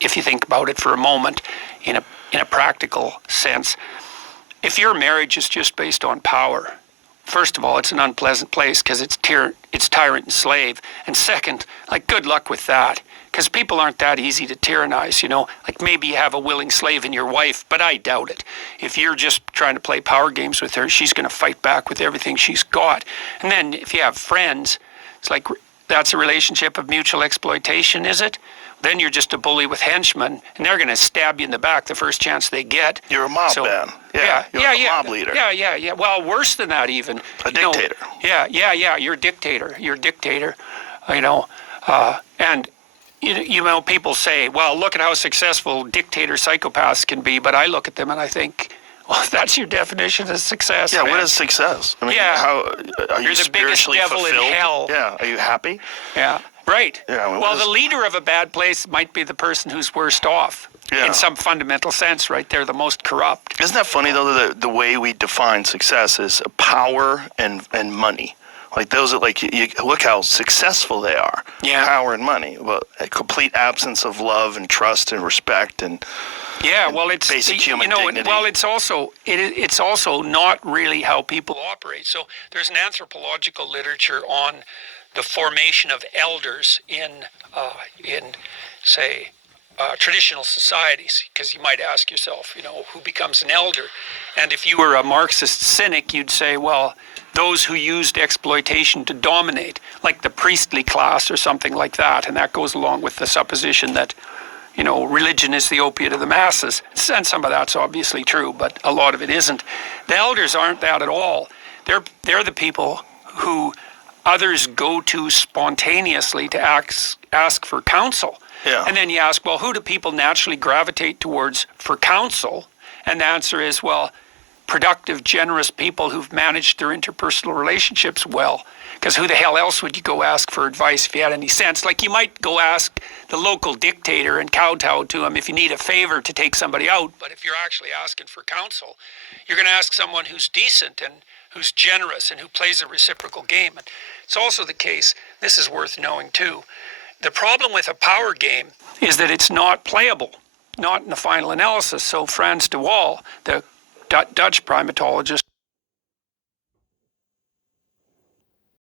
if you think about it for a moment in a practical sense, if your marriage is just based on power, first of all, it's an unpleasant place because it's tyrant and slave. And second, like, good luck with that, because people aren't that easy to tyrannize, Like, maybe you have a willing slave in your wife, but I doubt it. If you're just trying to play power games with her, she's going to fight back with everything she's got. And then if you have friends, it's like, that's a relationship of mutual exploitation, is it? Then you're just a bully with henchmen, and they're going to stab you in the back the first chance they get. You're a mob man. You're a mob leader. Yeah. Well, worse than that even. A dictator. You're a dictator. And people say, well, look at how successful dictator psychopaths can be, but I look at them and I think, well, that's your definition of success. Yeah, man. What is success? I mean, how are you spiritually fulfilled? You're the biggest devil in hell. Yeah, are you happy? Yeah, right. Yeah, well, the leader of a bad place might be the person who's worst off. Yeah. In some fundamental sense, right? They're the most corrupt. Isn't that funny, though, that the way we define success is power and money? Like, those are, like, you look how successful they are. Yeah. Power and money. Well, a complete absence of love and trust and respect and it's basic human dignity. Well, it's also not really how people operate. So there's an anthropological literature on the formation of elders in traditional societies, because you might ask yourself, who becomes an elder? And if you were a Marxist cynic, you'd say, well, those who used exploitation to dominate, like the priestly class or something like that. And that goes along with the supposition that, religion is the opiate of the masses. And some of that's obviously true, but a lot of it isn't. The elders aren't that at all. They're the people who others go to spontaneously to ask for counsel. Yeah. And then you ask, well, who do people naturally gravitate towards for counsel? And the answer is, well, productive, generous people who've managed their interpersonal relationships well. Because who the hell else would you go ask for advice if you had any sense? Like, you might go ask the local dictator and kowtow to him if you need a favor to take somebody out. But if you're actually asking for counsel, you're going to ask someone who's decent and who's generous and who plays a reciprocal game. And it's also the case, this is worth knowing too, the problem with a power game is that it's not playable, not in the final analysis. So Frans de Waal, the Dutch primatologist,